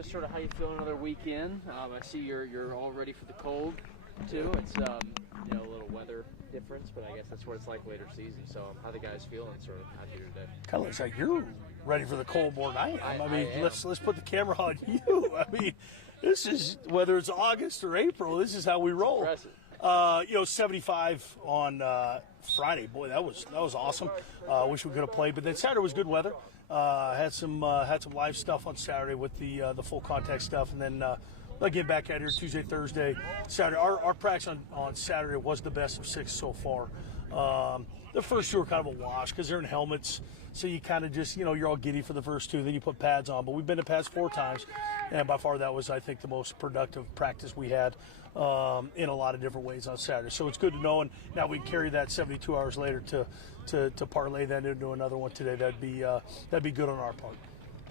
just sort of how you feel another week in. I see you're all ready for the cold too. It's you know, a little weather difference, but I guess that's what it's like later season. So how the guys feeling sort of out here today? Kind of looks like you're ready for the cold more than I am. I mean, I am. let's put the camera on you. I mean, this is, whether it's August or April, this is how we roll. Impressive. You know, 75 on Friday. Boy, that was awesome. Wish we could have played, but then Saturday was good weather. Had some live stuff on Saturday with the full contact stuff, and then I get back out here Tuesday, Thursday, Saturday. Our practice on Saturday was the best of 6 so far. The first 2 were kind of a wash because they're in helmets, so you kind of just, you know, you're all giddy for the first 2, then you put pads on. But we've been to pads 4 times, and by far that was, I think, the most productive practice we had in a lot of different ways on Saturday. So it's good to know, and now we can carry that 72 hours later to parlay that into another one today. That'd be good on our part.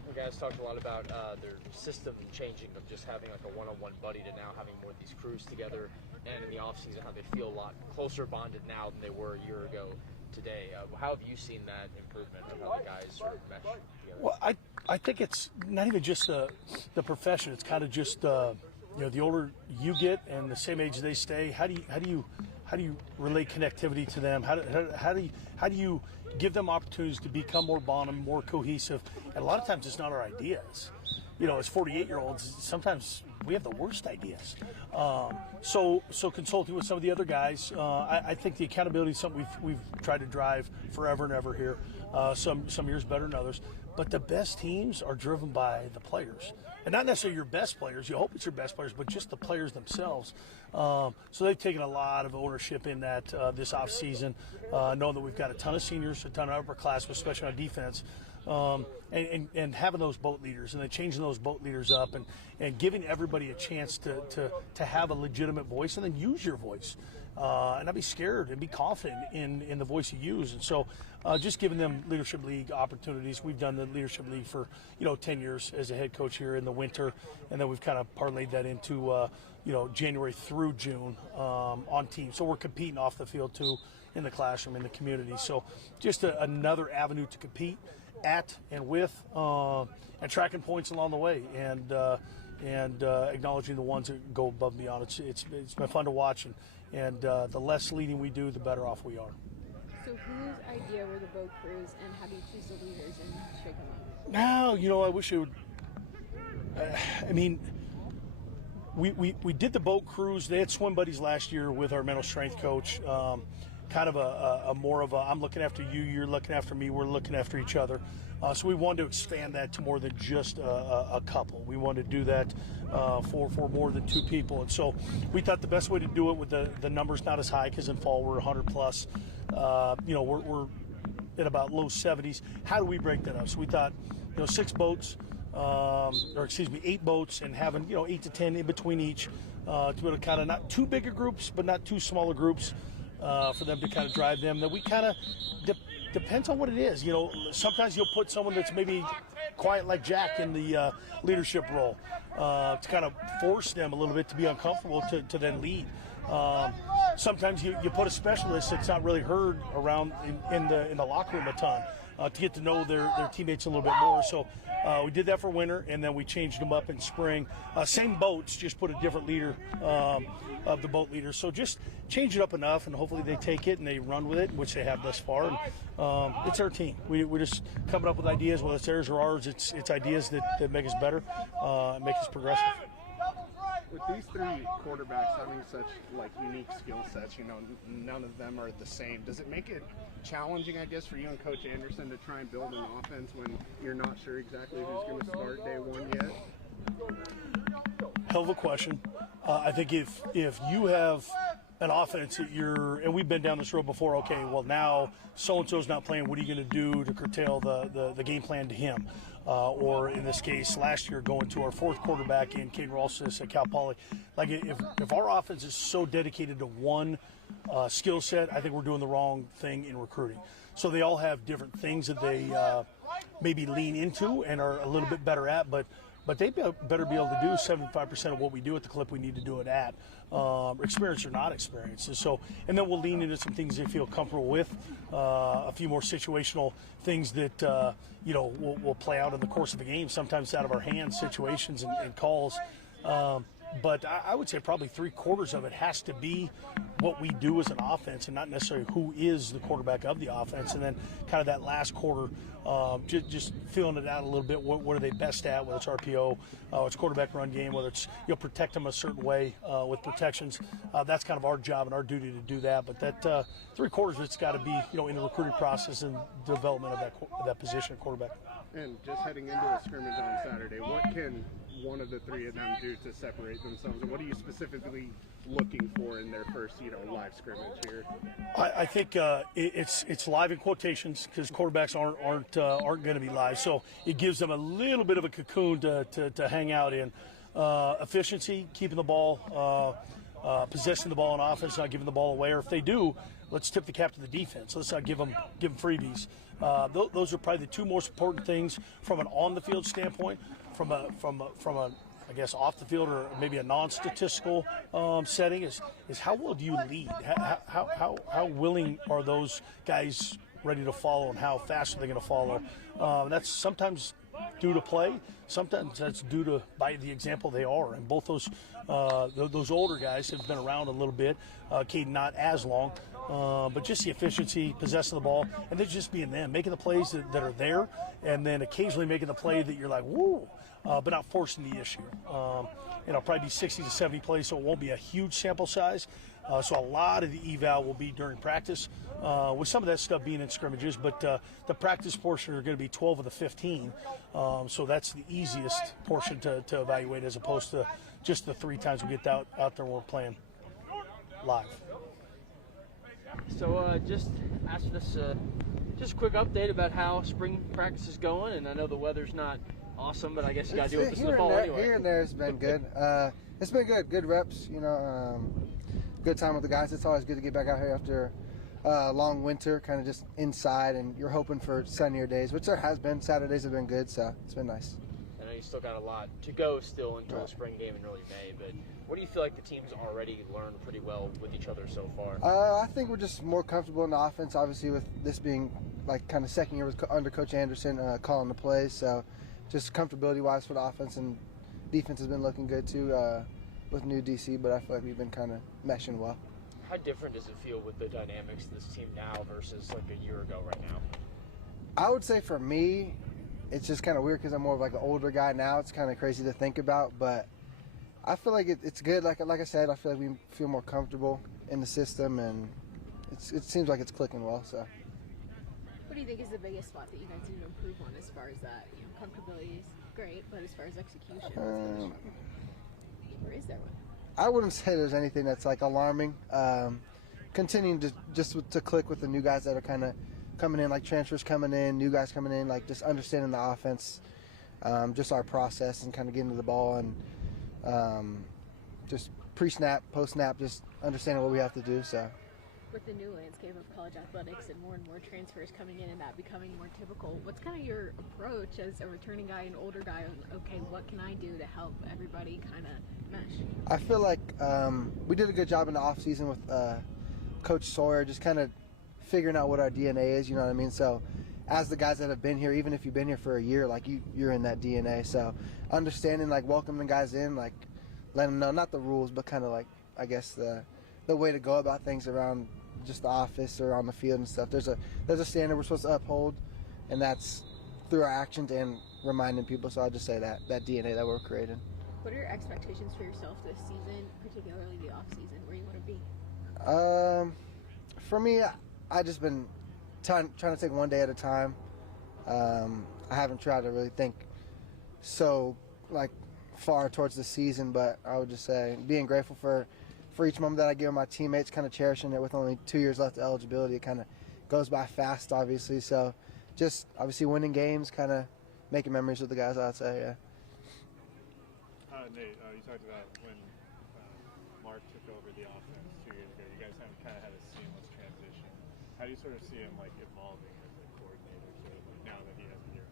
You guys talked a lot about their system changing of just having like a one-on-one buddy to now having more of these crews together, and in the offseason how they feel a lot closer bonded now than they were a year ago today. How have you seen that improvement of how the guys sort of mesh together? Well, I think it's not even just the profession. It's kind of just you know, the older you get and the same age they stay. How do you relay connectivity to them? How do you give them opportunities to become more bonded, more cohesive? And a lot of times it's not our ideas. You know, as 48-year-olds, sometimes we have the worst ideas. So consulting with some of the other guys, I think the accountability is something we've tried to drive forever and ever here. Some years better than others. But the best teams are driven by the players. And not necessarily your best players. You hope it's your best players, but just the players themselves. So they've taken a lot of ownership in that this offseason, knowing that we've got a ton of seniors, a ton of upperclassmen, especially on defense, and having those boat leaders, and then changing those boat leaders up, and giving everybody a chance to have a legitimate voice, and then use your voice. And not be scared and be confident in the voice you use. And so just giving them Leadership League opportunities. We've done the Leadership League for, 10 years as a head coach here in the winter, and then we've kind of parlayed that into, January through June on teams. So we're competing off the field too, in the classroom, in the community. So just another avenue to compete at and with, and tracking points along the way, and acknowledging the ones that go above and beyond. It's been fun to watch, and the less leading we do, the better off we are. So whose idea were the boat crews, and how do you choose the leaders and shake them up? Now, I wish it would. We did the boat crews. They had swim buddies last year with our mental strength coach. Kind of a more of a, I'm looking after you, you're looking after me, we're looking after each other. So we wanted to expand that to more than just a couple. We wanted to do that for more than 2 people. And so we thought the best way to do it with the numbers not as high, because in fall we're 100 plus. We're at about low 70s. How do we break that up? So we thought, 6 boats, 8 boats, and having 8 to 10 in between each to be able to kind of not too bigger groups, but not too smaller groups. For them to kind of drive them, that we kind of depends on what it is. Sometimes you'll put someone that's maybe quiet like Jack in the leadership role to kind of force them a little bit to be uncomfortable to then lead. Sometimes you put a specialist that's not really heard around in the locker room a ton to get to know their teammates a little bit more. So we did that for winter, and then we changed them up in spring. Same boats, just put a different leader of the boat leaders. So just change it up enough, and hopefully they take it and they run with it, which they have thus far. And it's our team. We're just coming up with ideas, whether it's theirs or ours. It's ideas that make us better, and make us progressive. With these 3 quarterbacks having such unique skill sets, none of them are the same. Does it make it challenging, I guess, for you and Coach Anderson to try and build an offense when you're not sure exactly who's going to start day 1 yet? Hell of a question. I think if you have an offense that and we've been down this road before, okay, well now so-and-so's not playing, what are you going to do to curtail the game plan to him? Or in this case, last year going to our 4th quarterback in Caden Ralstus at Cal Poly. Like if our offense is so dedicated to one skill set, I think we're doing the wrong thing in recruiting. So they all have different things that they maybe lean into and are a little bit better at, but but they better be able to do 75% of what we do at the clip we need to do it at, experience or not experience. And then we'll lean into some things they feel comfortable with, a few more situational things that will play out in the course of the game, sometimes out of our hands, situations and calls. But I would say probably 3/4 of it has to be what we do as an offense and not necessarily who is the quarterback of the offense. And then kind of that last quarter, just feeling it out a little bit. What are they best at, whether it's RPO, it's quarterback run game, whether it's protect them a certain way with protections. That's kind of our job and our duty to do that. But that 3/4 of it's got to be in the recruiting process and development of that position of quarterback. And just heading into a scrimmage on Saturday, what can one of the three of them do to separate themselves, and what are you specifically looking for in their first live scrimmage here? I think it's live in quotations because quarterbacks aren't going to be live, so it gives them a little bit of a cocoon to hang out in. Efficiency, keeping the ball, possessing the ball on offense, not giving the ball away, or if they do, let's tip the cap to the defense. Let's not give them freebies. Those are probably the two most important things from an on the field standpoint. From a I guess off the field or maybe a non-statistical setting is how well do you lead? How willing are those guys ready to follow, and how fast are they going to follow? That's sometimes due to play, sometimes that's due to by the example they are. And both those older guys have been around a little bit. Caden not as long, but just the efficiency, possessing the ball, and then just being them, making the plays that are there, and then occasionally making the play that you're like, whoa. But not forcing the issue. Probably be 60 to 70 plays, so it won't be a huge sample size. So a lot of the eval will be during practice, with some of that stuff being in scrimmages. But the practice portion are going to be 12 of the 15. So that's the easiest portion to evaluate, as opposed to just the 3 times we get out there when we're playing live. So just asking us just a quick update about how spring practice is going, and I know the weather's not awesome, but I guess you got to deal with this in the fall anyway. Here and there has been good. It's been good reps, good time with the guys. It's always good to get back out here after a long winter, kind of just inside, and you're hoping for sunnier days, which there has been. Saturdays have been good, so it's been nice. I know you still got a lot to go still until the spring game in early May, but what do you feel like the team's already learned pretty well with each other so far? I think we're just more comfortable in the offense, obviously, with this being like kind of second year under Coach Anderson calling the plays, so just comfortability-wise for the offense, and defense has been looking good too with new DC, but I feel like we've been kind of meshing well. How different does it feel with the dynamics of this team now versus like a year ago right now? I would say for me, it's just kind of weird because I'm more of like an older guy now. It's kind of crazy to think about, but I feel like it's good. Like I said, I feel like we feel more comfortable in the system, and it seems like it's clicking well. So. What do you think is the biggest spot that you guys need to improve on as far as that? Comfortability is great, but as far as execution, or is there one? I wouldn't say there's anything that's like alarming. Continuing to click with the new guys that are kind of coming in, like transfers coming in, new guys coming in, like just understanding the offense, just our process and kind of getting to the ball, and just pre-snap, post-snap, just understanding what we have to do. So. With the new landscape of college athletics and more transfers coming in and that becoming more typical, what's kind of your approach as a returning guy and older guy on, okay, what can I do to help everybody kind of mesh? I feel like we did a good job in the offseason with Coach Sawyer, just kind of figuring out what our DNA is, you know what I mean? So as the guys that have been here, even if you've been here for a year, like you're in that DNA. So understanding, like welcoming guys in, like letting them know, not the rules, but kind of like, I guess the way to go about things around just the office or on the field and stuff. There's a standard we're supposed to uphold, and that's through our actions and reminding people. So I'll just say that DNA that we're creating. What are your expectations for yourself this season, particularly the off season, where you want to be? For me, I just been trying to take one day at a time. I haven't tried to really think so like far towards the season, but I would just say being grateful for each moment that I give my teammates, kind of cherishing it with only 2 years left of eligibility. It kind of goes by fast, obviously. So just obviously winning games, kind of making memories with the guys, I'd say, yeah. Nate, you talked about when Mark took over the offense 2 years ago. You guys have kind of had a seamless transition. How do you sort of see him like evolving as a coordinator sort of like now that he has a year?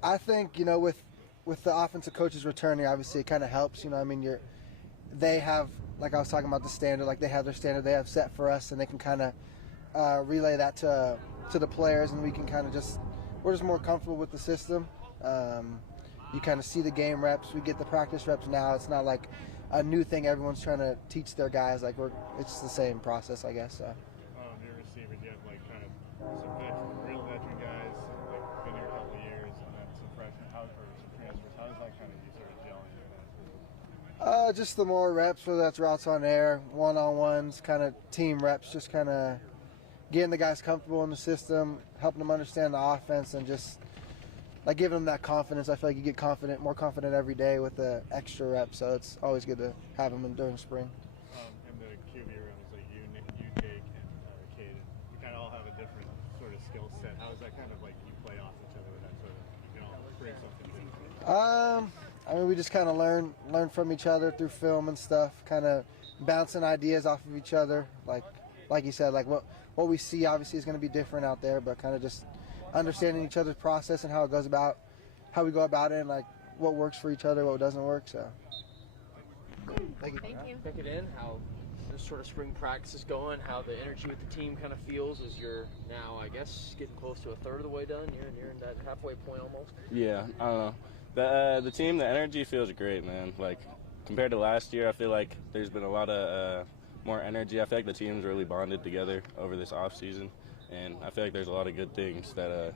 I think, with with the offensive coaches returning, obviously it kind of helps. You know, I mean, they have, like I was talking about the standard, like they have their standard they have set for us, and they can kind of relay that to the players, and we can kind of we're just more comfortable with the system. You kind of see the game reps, we get the practice reps now. It's not like a new thing everyone's trying to teach their guys. Like it's the same process, I guess. So. Your receivers, you have like kind of some real veteran guys, like been here a couple of years, and then some freshmen, or some transfers. How does that kind of you sort of gelling? Just the more reps, whether that's routes on air, one-on-ones, kind of team reps, just kind of getting the guys comfortable in the system, helping them understand the offense, and just like giving them that confidence. I feel like you get more confident every day with the extra reps, so it's always good to have them during spring. In the QB rooms, like you, Jake, and Caden, you kind of all have a different sort of skill set. How is that kind of like you play off each other with that sort of, you can all bring something different? I mean, we just kind of learn from each other through film and stuff, kind of bouncing ideas off of each other. Like you said, like what we see obviously is going to be different out there, but kind of just understanding each other's process and how we go about it, and like what works for each other, what doesn't work. So, Thank you. Take it in, how this sort of spring practice is going, how the energy with the team kind of feels as you're now, I guess, getting close to a third of the way done. You're in that halfway point almost. Yeah, I don't know. The team, the energy feels great, man. Like compared to last year, I feel like there's been a lot of more energy. I feel like the team's really bonded together over this off season, and I feel like there's a lot of good things that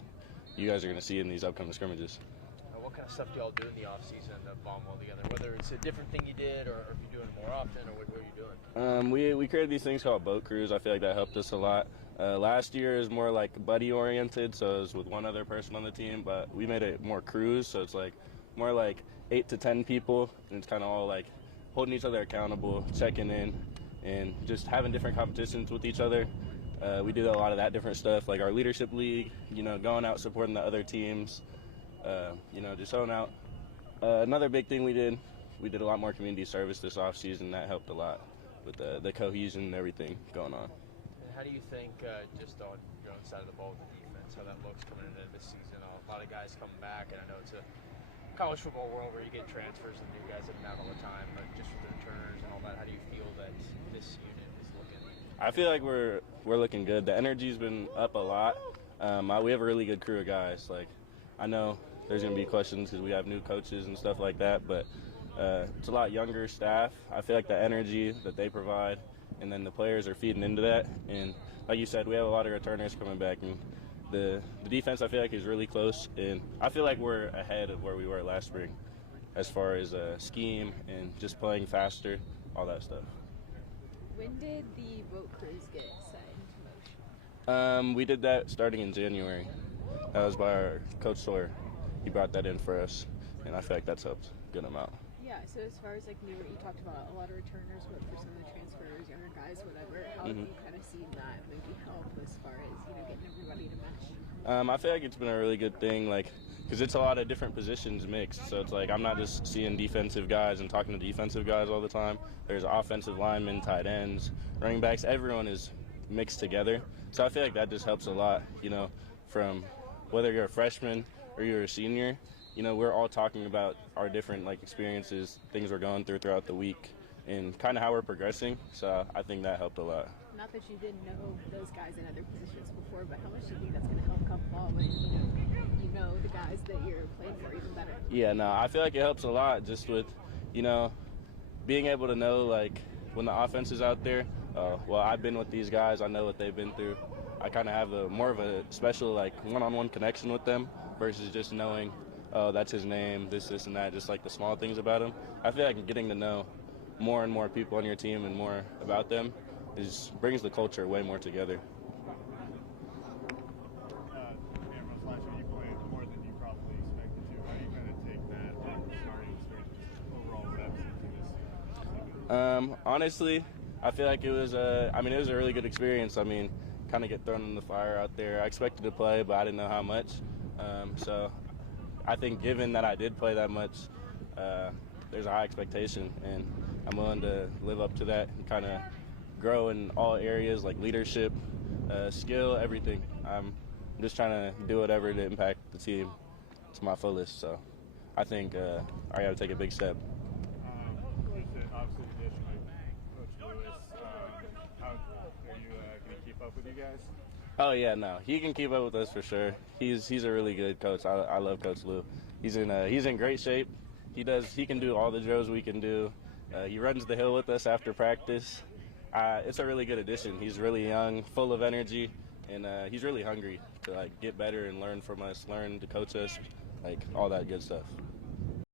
you guys are going to see in these upcoming scrimmages. What kind of stuff do y'all do in the off season to bond well together? Whether it's a different thing you did, or if you're doing it more often, or what are you doing? We created these things called boat crews. I feel like that helped us a lot. Last year is more like buddy oriented, so it was with one other person on the team, but we made it more crews, so it's like more like 8 to 10 people, and it's kind of all like holding each other accountable, checking in, and just having different competitions with each other. We do a lot of that different stuff, like our leadership league, going out supporting the other teams, just showing out. Another big thing we did a lot more community service this off season. That helped a lot with the cohesion and everything going on. And how do you think, just on your own side of the ball with the defense, how that looks coming into this season? A lot of guys coming back, and I know it's a college football world where you get transfers and new guys that come out all the time, but just with the returners and all that, how do you feel that this unit is looking? I feel like we're looking good. The energy's been up a lot. We have a really good crew of guys. Like, I know there's going to be questions because we have new coaches and stuff like that, but it's a lot younger staff. I feel like the energy that they provide, and then the players are feeding into that. And like you said, we have a lot of returners coming back, and the defense I feel like is really close, and I feel like we're ahead of where we were last spring as far as scheme and just playing faster, all that stuff. When did the boat crews get set into motion? We did that starting in January. That was by our Coach Sawyer. He brought that in for us, and I feel like that's helped a good amount. Yeah, so as far as like you talked about a lot of returners, but for some of the transfers, younger guys, whatever, how have you kind of seen that maybe help as far as getting everybody to mesh? I feel like it's been a really good thing, like, because it's a lot of different positions mixed. So it's like I'm not just seeing defensive guys and talking to defensive guys all the time. There's offensive linemen, tight ends, running backs. Everyone is mixed together. So I feel like that just helps a lot, from whether you're a freshman or you're a senior. We're all talking about our different experiences, things we're going through throughout the week, and kind of how we're progressing. So I think that helped a lot. Not that you didn't know those guys in other positions before, but how much do you think that's going to help come fall when you know the guys that you're playing for even better? Yeah, no, I feel like it helps a lot just with, being able to know, when the offense is out there, well, I've been with these guys, I know what they've been through. I kind of have more of a special, one-on-one connection with them versus just knowing, oh, that's his name, this, and that, just the small things about him. I feel like getting to know more and more people on your team and more about them brings the culture way more together. Ambrose, last year you played more than you probably expected to. How do you kind of take that starting experience, overall reps into this season? Honestly, I feel like it was a really good experience. Kind of get thrown in the fire out there. I expected to play, but I didn't know how much. So I think given that I did play that much, there's a high expectation, and I'm willing to live up to that and kind of grow in all areas like leadership, skill, everything. I'm just trying to do whatever to impact the team to my fullest. So I think I got to take a big step. Obviously, the addition of Coach Lewis. How are you going to keep up with you guys? Oh yeah, no, he can keep up with us for sure. He's a really good coach. I love Coach Lou. He's in great shape. He can do all the drills we can do. He runs the hill with us after practice. It's a really good addition. He's really young, full of energy, and he's really hungry to like get better and learn from us, learn to coach us, like all that good stuff.